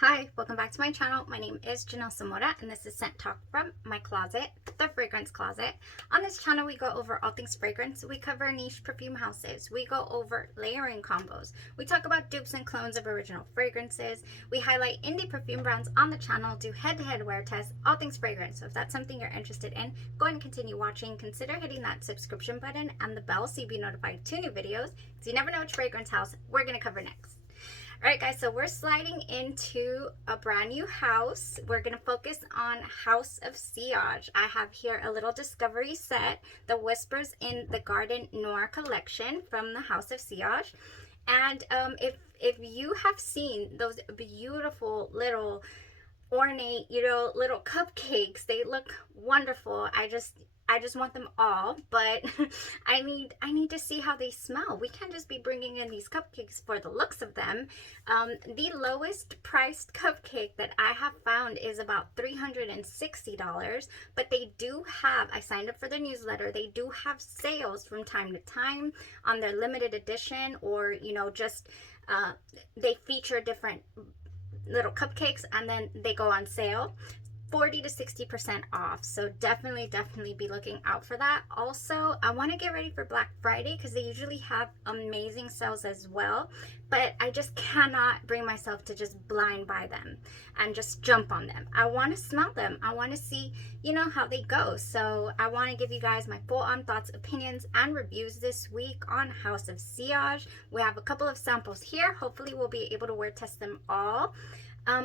Hi, welcome back to my channel. My name is Janelle Samora and this is Scent Talk from my closet, the fragrance closet. On this channel, we go over all things fragrance. We cover niche perfume houses. We go over layering combos. We talk about dupes and clones of original fragrances. We highlight indie perfume brands on the channel, do head-to-head wear tests, all things fragrance. So if that's something you're interested in, go ahead and continue watching. Consider hitting that subscription button and the bell so you'll be notified to new videos, because you never know which fragrance house we're going to cover next. All right, guys, so we're sliding into a brand new house. We're going to focus on House of Sillage. I have here a little discovery set, the Whispers in the Garden Noir collection from the House of Sillage. And if you have seen those beautiful little ornate, little cupcakes, they look wonderful. I just want them all, but I need to see how they smell. We can't just be bringing in these cupcakes for the looks of them. The lowest priced cupcake that I have found is about $360, but they do have, I signed up for their newsletter, they do have sales from time to time on their limited edition, or just they feature different little cupcakes and then they go on sale. 40 to 60% off, so definitely be looking out for that. Also, I want to get ready for Black Friday because they usually have amazing sales as well, but I just cannot bring myself to just blind buy them and just jump on them. I want to smell them. I want to see how they go. So I want to give you guys my full on thoughts, opinions, and reviews this week on House of Sillage. We have a couple of samples here. Hopefully we'll be able to wear test them all.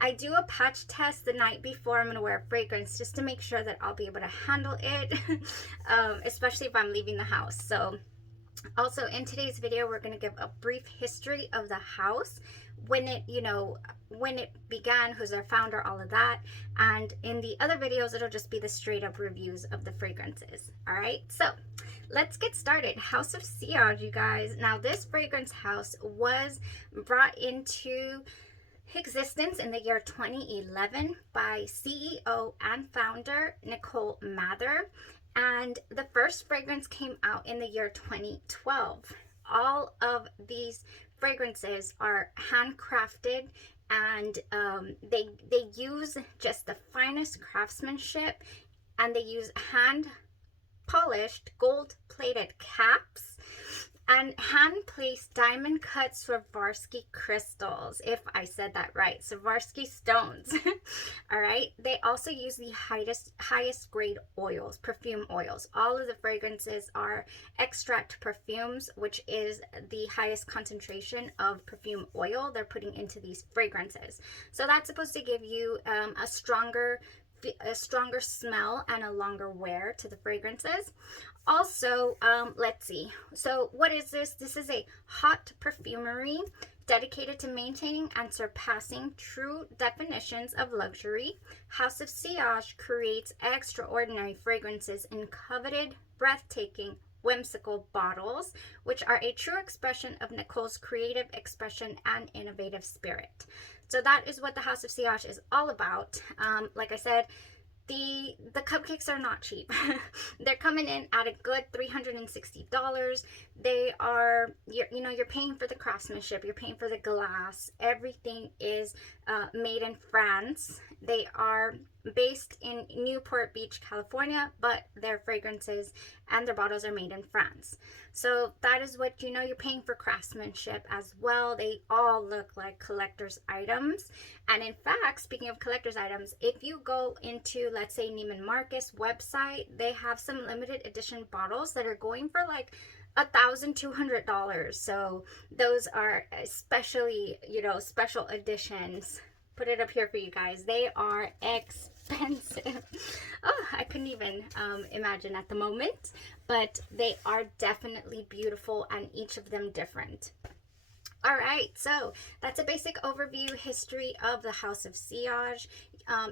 I do a patch test the night before I'm going to wear a fragrance just to make sure that I'll be able to handle it, especially if I'm leaving the house. So also in today's video, we're going to give a brief history of the house, when it began, who's our founder, all of that. And in the other videos, it'll just be the straight up reviews of the fragrances. All right, so let's get started. House of Sillage, you guys. Now this fragrance house was brought into existence in the year 2011 by CEO and founder Nicole Mather, and the first fragrance came out in the year 2012. All of these fragrances are handcrafted, and they use just the finest craftsmanship, and they use hand polished gold plated caps and hand-placed diamond-cut Swarovski crystals, if I said that right, Swarovski stones. All right, they also use the highest grade oils, perfume oils. All of the fragrances are extract perfumes, which is the highest concentration of perfume oil they're putting into these fragrances. So that's supposed to give you a stronger smell and a longer wear to the fragrances. Also, let's see. So what is this? This is a hot perfumery dedicated to maintaining and surpassing true definitions of luxury. House of Sillage creates extraordinary fragrances in coveted, breathtaking, whimsical bottles, which are a true expression of Nicole's creative expression and innovative spirit. So that is what the House of Sillage is all about. Like I said, the cupcakes are not cheap. They're coming in at a good $360. They are, you're paying for the craftsmanship, you're paying for the glass. Everything is made in France. They are based in Newport Beach, California, but their fragrances and their bottles are made in France. So that is what, you're paying for craftsmanship as well. They all look like collector's items. And in fact, speaking of collector's items, if you go into, let's say, Neiman Marcus website, they have some limited edition bottles that are going for like $1,200. So those are especially, special editions. Put it up here for you guys. They are expensive. Oh, I couldn't even imagine at the moment, but they are definitely beautiful, and each of them different. All right, so that's a basic overview history of the House of Sillage.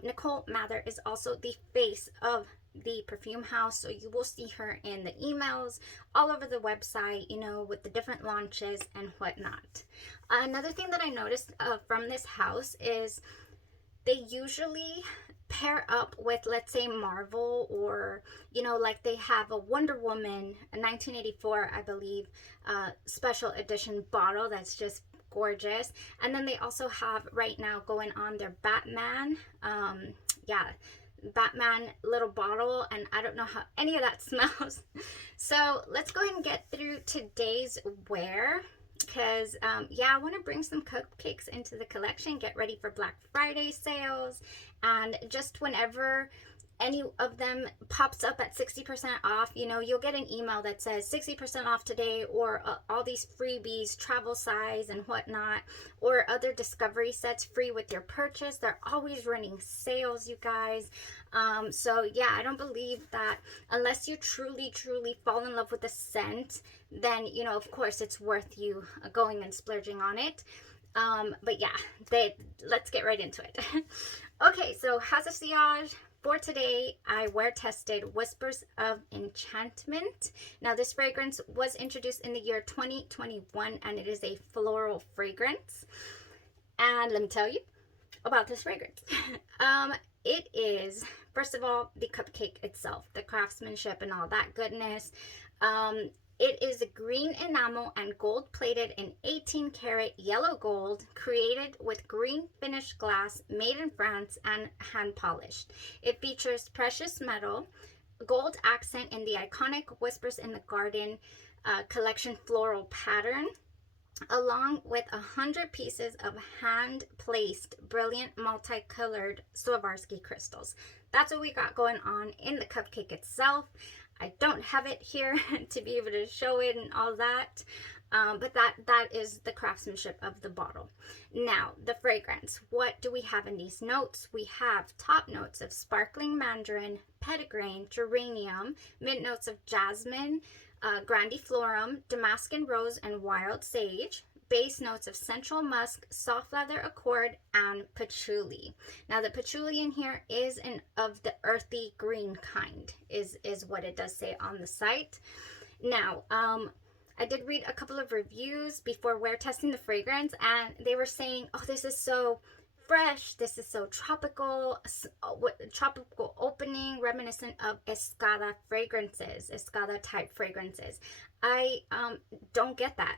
Nicole Mather is also the face of the perfume house, so you will see her in the emails all over the website, with the different launches and whatnot. Another thing that I noticed from this house is they usually pair up with, let's say, Marvel, or like they have a Wonder Woman, a 1984, I believe, special edition bottle that's just gorgeous. And then they also have right now going on their Batman, yeah, Batman little bottle, and I don't know how any of that smells. So let's go ahead and get through today's wear, because yeah, I want to bring some cupcakes into the collection, get ready for Black Friday sales, and just whenever any of them pops up at 60% off, you know, you'll get an email that says 60% off today, or all these freebies, travel size and whatnot, or other discovery sets free with your purchase. They're always running sales, you guys. So yeah, I don't believe that unless you truly fall in love with the scent, then, you know, of course it's worth you going and splurging on it. But yeah, let's get right into it. Okay, so House of Sillage. For today, I wear tested Whispers of Enchantment. Now, this fragrance was introduced in the year 2021, and it is a floral fragrance. And let me tell you about this fragrance. It is, first of all, the cupcake itself, the craftsmanship and all that goodness. It is green enamel and gold plated in 18 karat yellow gold, created with green finished glass, made in France and hand polished. It features precious metal, gold accent in the iconic Whispers in the Garden collection floral pattern, along with 100 pieces of hand placed brilliant multicolored Swarovski crystals. That's what we got going on in the cupcake itself. I don't have it here to be able to show it and all that, but that is the craftsmanship of the bottle. Now, the fragrance. What do we have in these notes? We have top notes of sparkling mandarin, petitgrain, geranium, mid notes of jasmine, grandiflorum, Damascus rose, and wild sage. Base notes of central musk, soft leather accord, and patchouli. Now, the patchouli in here is of the earthy green kind, is what it does say on the site. Now, I did read a couple of reviews before wear testing the fragrance, and they were saying, oh, this is so fresh, this is so tropical opening, reminiscent of Escada fragrances, Escada type fragrances. I don't get that.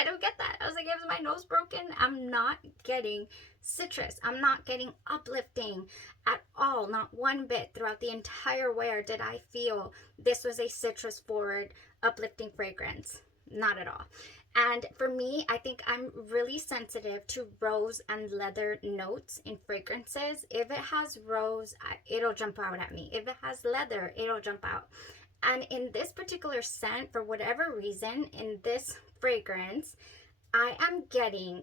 I don't get that. I was like, is my nose broken? I'm not getting citrus. I'm not getting uplifting at all. Not one bit. Throughout the entire wear did I feel this was a citrus forward uplifting fragrance. Not at all. And for me, I think I'm really sensitive to rose and leather notes in fragrances. If it has rose, it'll jump out at me. If it has leather, it'll jump out. And in this particular scent, for whatever reason, in this fragrance, I am getting,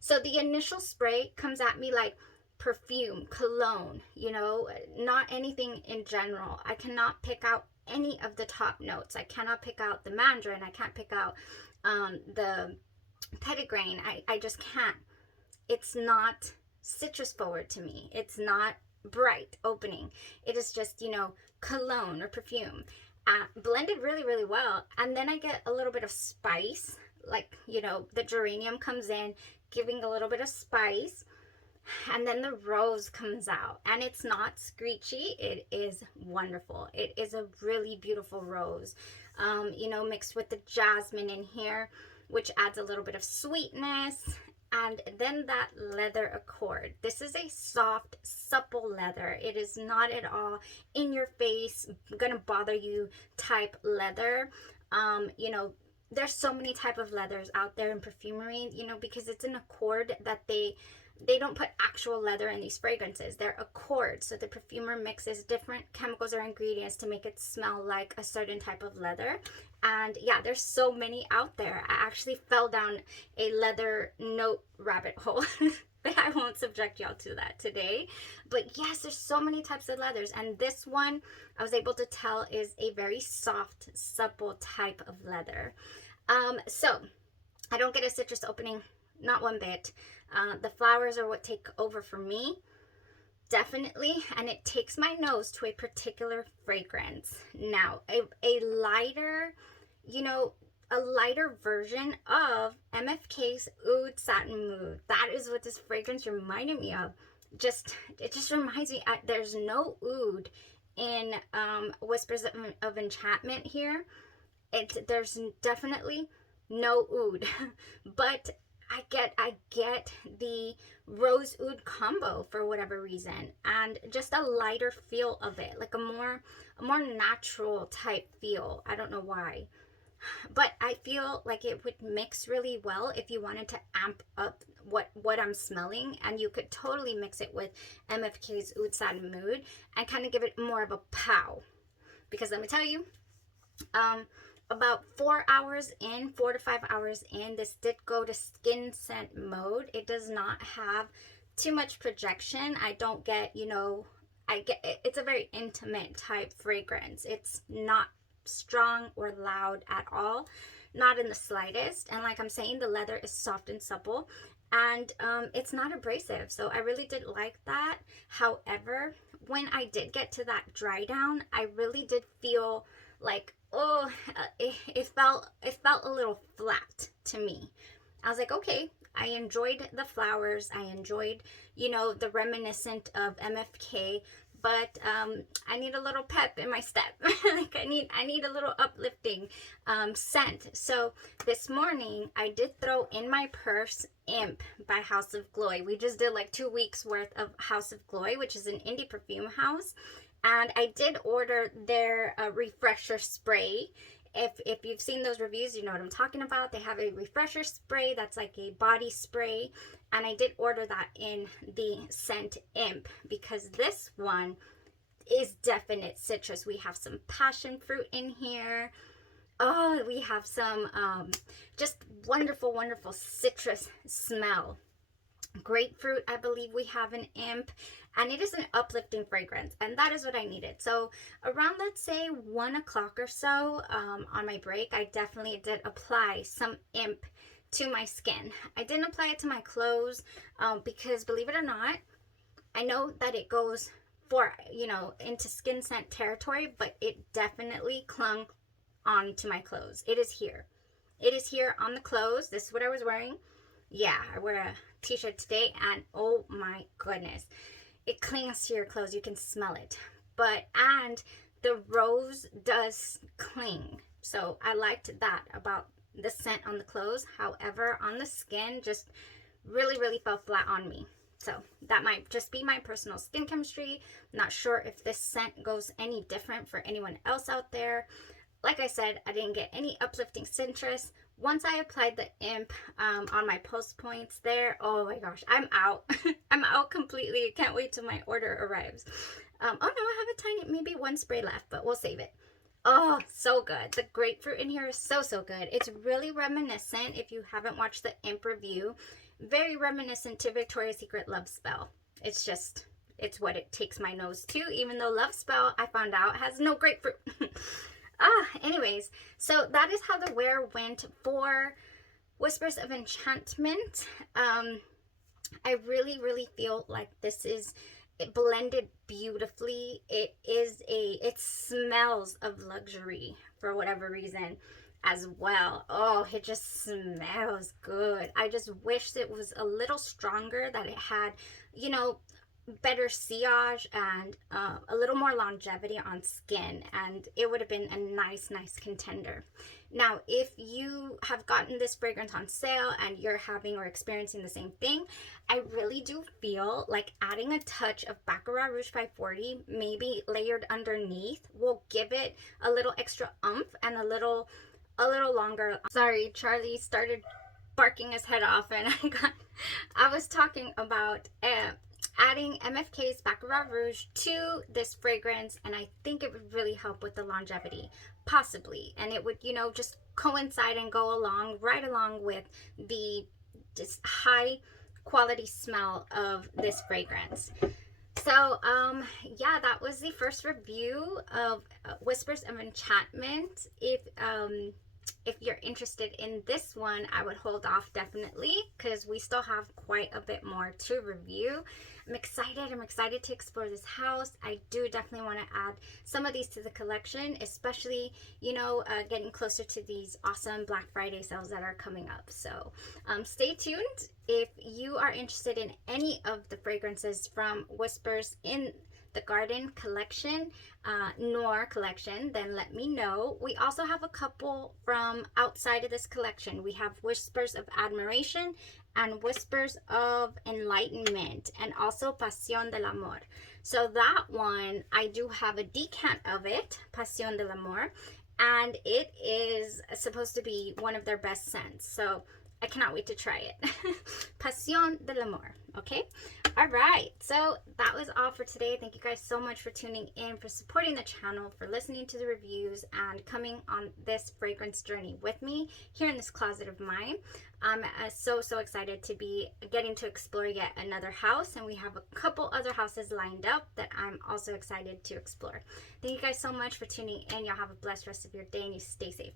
so the initial spray comes at me like perfume, cologne, you know, not anything in general. I cannot pick out any of the top notes. I cannot pick out the mandarin. I can't pick out the petitgrain. I just can't. It's not citrus forward to me. It's not bright opening. It is just, you know, cologne or perfume. Blended really well. And then I get a little bit of spice, like, you know, the geranium comes in giving a little bit of spice, and then the rose comes out, and it's not screechy. It is wonderful. It is a really beautiful rose, you know, mixed with the jasmine in here, which adds a little bit of sweetness. And then that leather accord. This is a soft, supple leather. It is not at all in your face, gonna bother you type leather. You know, there's so many type of leathers out there in perfumery, you know, because it's an accord that they don't put actual leather in these fragrances. They're accords. So the perfumer mixes different chemicals or ingredients to make it smell like a certain type of leather. And yeah, there's so many out there. I actually fell down a leather note rabbit hole. But I won't subject y'all to that today. But yes, there's so many types of leathers. And this one, I was able to tell, is a very soft, supple type of leather. So I don't get a citrus opening, not one bit. The flowers are what take over for me, definitely, and it takes my nose to a particular fragrance. Now, a lighter, you know, a lighter version of MFK's Oud Satin Mood. That is what this fragrance reminded me of. It just reminds me, there's no oud in Whispers of Enchantment here. There's definitely no oud. But I get the rose oud combo for whatever reason, and just a lighter feel of it, like a more natural type feel. I don't know why. But I feel like it would mix really well if you wanted to amp up what I'm smelling, and you could totally mix it with MFK's Oud Satin Mood and kind of give it more of a pow. Because let me tell you, about 4 to 5 hours in, this did go to skin scent mode. It does not have too much projection. I don't get, it's a very intimate type fragrance. It's not strong or loud at all, not in the slightest. And like I'm saying, the leather is soft and supple, and it's not abrasive, so I really did like that. However, when I did get to that dry down, I really did feel like, oh, it felt a little flat to me. I was like, okay, I enjoyed the flowers, I enjoyed, the reminiscent of MFK, but I need a little pep in my step. Like I need a little uplifting scent. So this morning I did throw in my purse Imp by House of Glory. We just did like 2 weeks worth of House of Glory, which is an indie perfume house, and I did order their refresher spray. If you've seen those reviews, you know what I'm talking about. They have a refresher spray that's like a body spray, and I did order that in the scent Imp because this one is definite citrus. We have some passion fruit in here. Oh, we have some just wonderful, wonderful citrus smell. Grapefruit, I believe we have an Imp, and it is an uplifting fragrance, and that is what I needed. So around, let's say 1 o'clock or so, on my break, I definitely did apply some Imp to my skin. I didn't apply it to my clothes because, believe it or not, I know that it goes for, into skin scent territory, but it definitely clung onto my clothes. It is here. It is here on the clothes. This is what I was wearing. Yeah, I wear a t-shirt today, and oh my goodness, it clings to your clothes. You can smell it, and the rose does cling, so I liked that about the scent on the clothes. However, on the skin, just really fell flat on me. So that might just be my personal skin chemistry. Not sure if this scent goes any different for anyone else out there. Like I said, I didn't get any uplifting citrus. Once I applied the Imp on my pulse points there, oh my gosh, I'm out. I'm out completely. I can't wait till my order arrives. Oh no, I have a tiny, maybe 1 spray left, but we'll save it. Oh, so good. The grapefruit in here is so good. It's really reminiscent, if you haven't watched the Imp review, very reminiscent to Victoria's Secret Love Spell. It's what it takes my nose to, even though Love Spell, I found out, has no grapefruit. Anyways, so that is how the wear went for Whispers of Enchantment. I really feel like it blended beautifully. It smells of luxury for whatever reason as well. Oh, it just smells good. I just wish it was a little stronger, that it had, better sillage and a little more longevity on skin, and it would have been a nice contender. Now, if you have gotten this fragrance on sale and you're having or experiencing the same thing, I really do feel like adding a touch of Baccarat Rouge 540, maybe layered underneath, will give it a little extra oomph and a little longer. Sorry, Charlie started barking his head off, and I was talking about adding MFK's Baccarat Rouge to this fragrance, and I think it would really help with the longevity, possibly, and it would, just coincide and go right along with the just high quality smell of this fragrance. So yeah, that was the first review of Whispers of Enchantment. If you're interested in this one, I would hold off definitely, because we still have quite a bit more to review. I'm excited to explore this house. I do definitely want to add some of these to the collection, especially, getting closer to these awesome Black Friday sales that are coming up. So stay tuned. If you are interested in any of the fragrances from Whispers in the garden collection, Noir collection, then let me know. We also have a couple from outside of this collection. We have Whispers of Admiration and Whispers of Enlightenment, and also Pasión del Amor. So that one, I do have a decant of it, Pasión del Amor, and it is supposed to be one of their best scents. So I cannot wait to try it. Pasión del Amor. Okay. All right. So that was all for today. Thank you guys so much for tuning in, for supporting the channel, for listening to the reviews, and coming on this fragrance journey with me here in this closet of mine. I'm so excited to be getting to explore yet another house, and we have a couple other houses lined up that I'm also excited to explore. Thank you guys so much for tuning in. Y'all have a blessed rest of your day, and you stay safe.